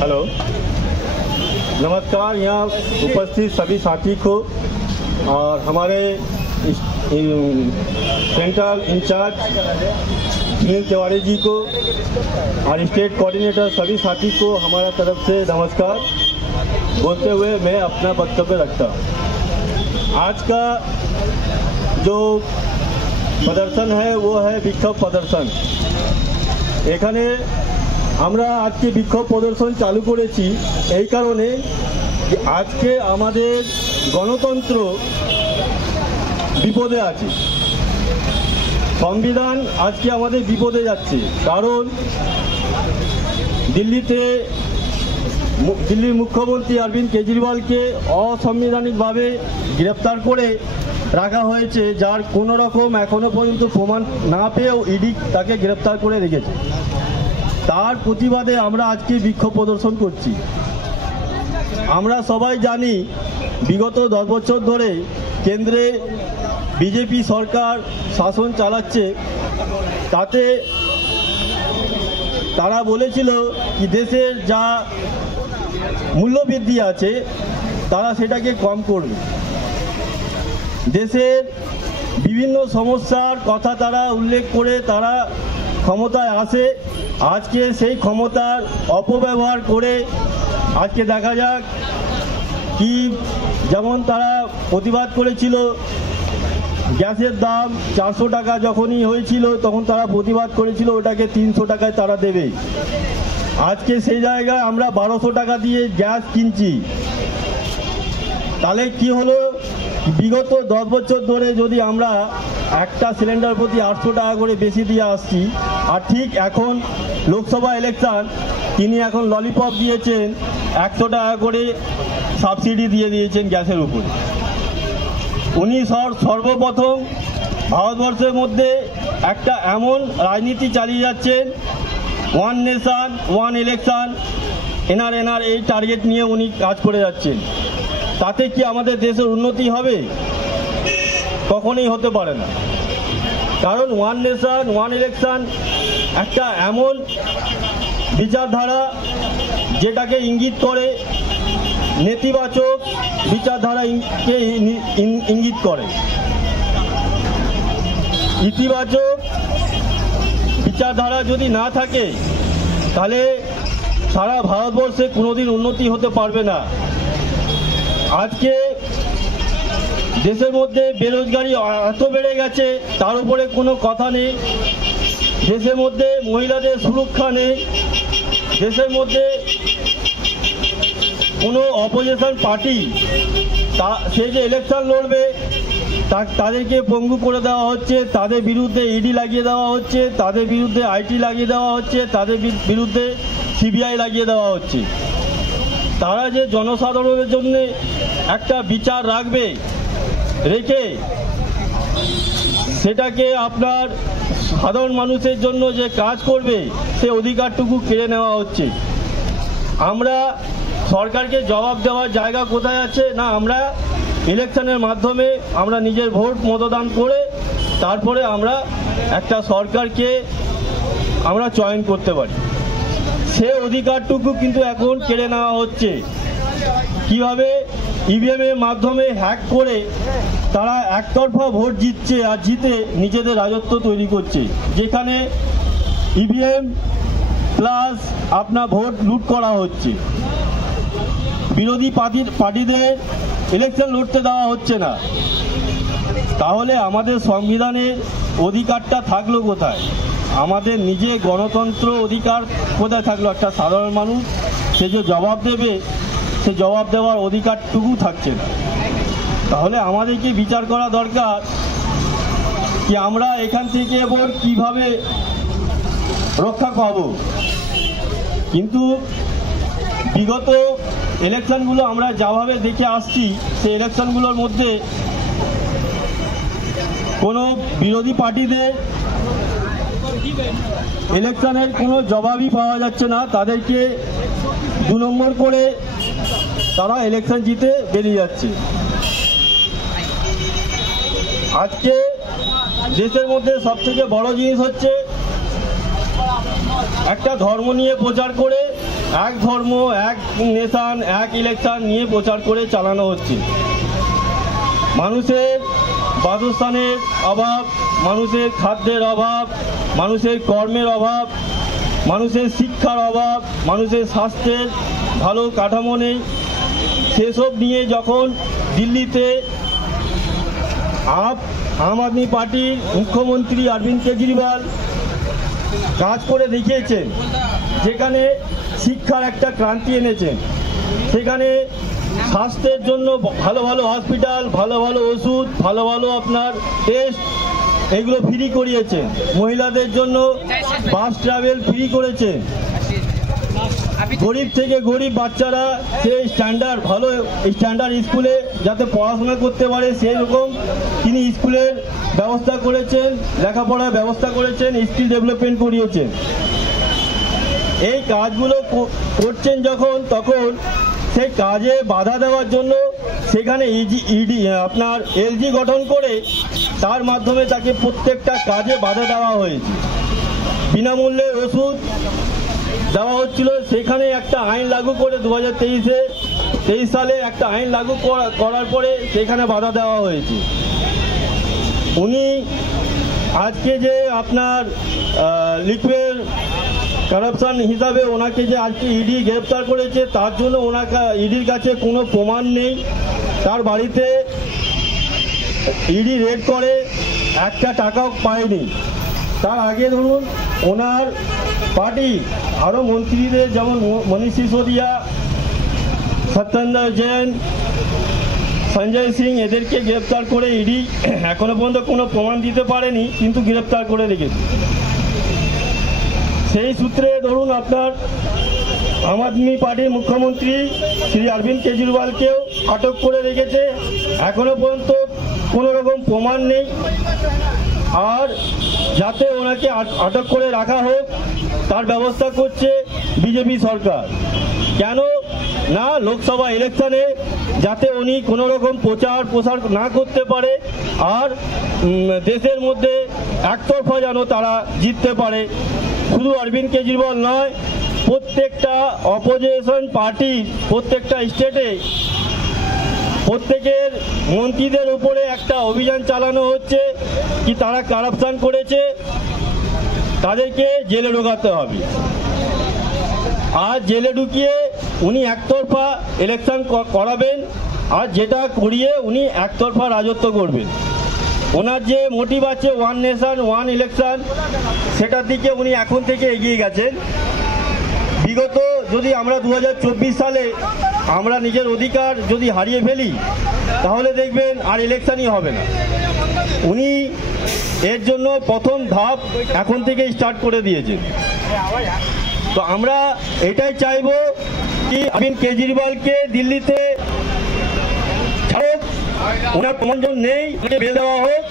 Hello, नमस्कार। यहाँ उपस्थित सभी साथी को और हमारे सेंट्रल इंचार्ज सुनील तिवारी जी को और स्टेट कोऑर्डिनेटर सभी साथी को हमारा तरफ से नमस्कार बोलते हुए मैं अपना वक्तव्य रखता हूँ। आज का जो प्रदर्शन है वो है विक्षोभ प्रदर्शन। এখানে আমরা আজকে বিক্ষোভ প্রদর্শন চালু করেছি এই কারণে যে আজকে আমাদের গণতন্ত্র বিপদে আছে। সংবিধান আজকে আমাদের বিপদে যাচ্ছে, কারণ দিল্লির মুখ্যমন্ত্রী অরবিন্দ কেজরিওয়ালকে অসাংবিধানিকভাবে গ্রেপ্তার করে রাখা হয়েছে, যার কোনো রকম এখনো পর্যন্ত প্রমাণ না পেয়েও ইডি তাকে গ্রেপ্তার করে রেখেছে। তার প্রতিবাদে আমরা আজকে বিক্ষোভ প্রদর্শন করছি। আমরা সবাই জানি বিগত 10 বছর ধরে কেন্দ্রে বিজেপি সরকার শাসন চালাচ্ছে। তাতে তারা বলেছিল কি দেশের যা মূল্যবৃদ্ধি আছে তারা সেটাকে কম করবে। দেশের বিভিন্ন সমস্যার কথা তারা উল্লেখ করে তারা ক্ষমতায় আসে। আজকে সেই ক্ষমতার অপব্যবহার করে আজকে দেখা যাক কি, যেমন তারা প্রতিবাদ করেছিল গ্যাসের দাম 400 টাকা যখনই হয়েছিল তখন তারা প্রতিবাদ করেছিল ওটাকে 300 টাকায় তারা দেবে। আজকে সেই জায়গায় আমরা 1200 টাকা দিয়ে গ্যাস কিনছি। তাহলে কি হলো, বিগত 10 বছর ধরে যদি আমরা একটা সিলিন্ডার প্রতি 800 টাকা করে বেশি দিয়ে আসছি, আর ঠিক এখন লোকসভা ইলেকশন তিনি এখন ললিপপ দিয়েছেন 100 টাকা করে সাবসিডি দিয়ে দিয়েছেন গ্যাসের উপরে। উনি সর্বপ্রথম ভারতবর্ষের মধ্যে একটা এমন রাজনীতি চালিয়ে যাচ্ছেন, one nation one election NR এই টার্গেট নিয়ে উনি কাজ করে যাচ্ছেন। তাতে কি আমাদের দেশের উন্নতি হবে? কখনোই হতে পারে না। কারণ ওয়ান নেশন ওয়ান ইলেকশন একটা এমন বিচারধারা যেটাকে ইঙ্গিত করে, নেতিবাচক বিচারধারাকে ইঙ্গিত করে। ইতিবাচক বিচারধারা যদি না থাকে তাহলে সারা ভারতবর্ষে কোনোদিন উন্নতি হতে পারবে না। আজকে দেশের মধ্যে বেরোজগারি এত বেড়ে গেছে, তার উপরে কোনো কথা নেই। দেশের মধ্যে মহিলাদের সুরক্ষা নেই। দেশের মধ্যে কোনো অপোজিশন পার্টি সে যে ইলেকশন লড়বে তাদেরকে পঙ্গু করে দেওয়া হচ্ছে, তাদের বিরুদ্ধে ইডি লাগিয়ে দেওয়া হচ্ছে, তাদের বিরুদ্ধে আইটি লাগিয়ে দেওয়া হচ্ছে, তাদের বিরুদ্ধে সিবিআই লাগিয়ে দেওয়া হচ্ছে। তারা যে জনসাধারণের জন্য একটা বিচার রাখবে, রেখে সেটাকে আপনার সাধারণ মানুষের জন্য যে কাজ করবে সে অধিকারটুকু কেড়ে নেওয়া হচ্ছে। আমরা সরকারকে জবাব দেওয়ার জায়গা কোথায় আছে না, আমরা ইলেকশনের মাধ্যমে আমরা নিজের ভোট মতদান করে তারপরে আমরা একটা সরকারকে আমরা চয়ন করতে পারি। সে অধিকারটুকু কিন্তু এখন কেড়ে নেওয়া হচ্ছে। কিভাবে? ইভিএম এর মাধ্যমে হ্যাক করে তারা একতরফা ভোট জিতছে আর জিতে নিজেদের রাজত্ব তৈরি করছে, যেখানে ইভিএম প্লাস আপনার ভোট লুট করা হচ্ছে। বিরোধী পার্টিদের ইলেকশন লড়তে দেওয়া হচ্ছে না। তাহলে আমাদের সংবিধানের অধিকারটা থাকলো কোথায়? আমাদের নিজে গণতন্ত্র অধিকার কোথায় থাকলো? একটা সাধারণ মানুষ সে যে জবাব দেবে সে জবাব দেওয়ার অধিকারটুকু থাকছে না। তাহলে আমাদেরকে বিচার করা দরকার কি আমরা এখান থেকে এবার কিভাবে রক্ষা পাব। কিন্তু বিগত ইলেকশনগুলো আমরা যাভাবে দেখে আসছি, সেই ইলেকশনগুলোর মধ্যে কোনো বিরোধী পার্টিদের ইলেকশনের কোনো জবাবই পাওয়া যাচ্ছে না। তাদেরকে 2 নম্বর করে তারা ইলেকশন জিতে বেরিয়ে যাচ্ছে। আজকে দেশের মধ্যে সবথেকে বড় জিনিস হচ্ছে একটা ধর্ম নিয়ে প্রচার করে এক ধর্ম, এক নেশান, এক ইলেকশন নিয়ে প্রচার করে চালানো হচ্ছে। মানুষের বাসস্থানের অভাব, মানুষের খাদ্যের অভাব, মানুষের কর্মের অভাব, মানুষের শিক্ষার অভাব, মানুষের স্বাস্থ্যের ভালো কাঠামো নেই, সেসব নিয়ে যখন দিল্লিতে আম আদমি পার্টির মুখ্যমন্ত্রী অরবিন্দ কেজরিওয়াল কাজ করে দেখিয়েছেন, যেখানে শিক্ষার একটা ক্রান্তি এনেছেন, সেখানে স্বাস্থ্যের জন্য ভালো ভালো হসপিটাল, ভালো ভালো ওষুধ, ভালো ভালো আপনার টেস্ট এগুলো ফ্রি করিয়েছেন। মহিলাদের জন্য বাস ট্রাভেল ফ্রি করেছেন। গরিব থেকে গরিব বাচ্চারা সেই স্ট্যান্ডার্ড ভালো স্ট্যান্ডার্ড স্কুলে যাতে পড়াশোনা করতে পারে সেই রকম তিনি স্কুলের ব্যবস্থা করেছেন, লেখাপড়ার ব্যবস্থা করেছেন, স্কিল ডেভেলপমেন্ট করিয়েছেন। এই কাজগুলো করছেন যখন, তখন সেই কাজে বাধা দেওয়ার জন্য সেখানে আপনার এলজি গঠন করে তার মাধ্যমে তাকে প্রত্যেকটা কাজে বাধা দেওয়া হয়েছে। বিনামূল্যে ওষুধ দেওয়া হচ্ছিল, সেখানে একটা আইন লাগু করে 2023 সালে একটা আইন লাগু করার পরে সেখানে বাধা দেওয়া হয়েছে। উনি আজকে যে আপনার লিকুইড কারাপশন হিসাবে ওনাকে যে আজকে ইডি গ্রেপ্তার করেছে, তার জন্য ওনাকে ইডির কাছে কোনো প্রমাণ নেই। তার বাড়িতে ইডি রেড করে একটা টাকাও পায়নি। তার আগে ধরুন ওনার পার্টি আরও মন্ত্রীদের যেমন মনীষ সিসোদিয়া, সত্যেন্দ্র জৈন, সঞ্জয় সিং এদেরকে গ্রেপ্তার করে ইডি এখনো পর্যন্ত কোনো প্রমাণ দিতে পারেনি, কিন্তু গ্রেপ্তার করে রেখেছে। সেই সূত্রে ধরুন আপনার আম আদমি পার্টির মুখ্যমন্ত্রী শ্রী অরবিন্দ কেজরিওয়ালকেও আটক করে রেখেছে, এখনো পর্যন্ত কোনো রকম প্রমাণ নেই। আর যাতে ওনাকে আটক করে রাখা হোক তার ব্যবস্থা করছে বিজেপি সরকার। কেন না, লোকসভা ইলেকশনে যাতে উনি কোনো রকম প্রচার প্রসার না করতে পারে, আর দেশের মধ্যে একতরফা যেন তারা জিততে পারে। শুধু অরবিন্দ কেজরিওয়াল নয়, প্রত্যেকটা অপোজিশন পার্টি প্রত্যেকটা স্টেটে প্রত্যেকের মন্ত্রীদের উপরে একটা অভিযান চালানো হচ্ছে কি তারা কারাপশন করেছে, তাদেরকে জেলে ঢোকাতে হবে। আর জেলে ঢুকিয়ে উনি একতরফা ইলেকশন করাবেন, আর যেটা করিয়ে উনি একতরফা রাজত্ব করবেন। ওনার যে মোটিভ আছে ওয়ান নেশন ওয়ান ইলেকশন, সেটার দিকে উনি এখন থেকে এগিয়ে গেছেন। বিগত যদি আমরা 2024 সালে আমরা নিজের অধিকার যদি হারিয়ে ফেলি, তাহলে দেখবেন আর ইলেকশনই হবে না। উনি এর জন্য প্রথম ধাপ এখন থেকে স্টার্ট করে দিয়েছেন। তো আমরা এটাই চাইবো কি অরবিন্দ কেজরিওয়ালকে দিল্লিতে ছাড়ুক, ওনার প্রমাণ নেই, বেল দেওয়া হোক।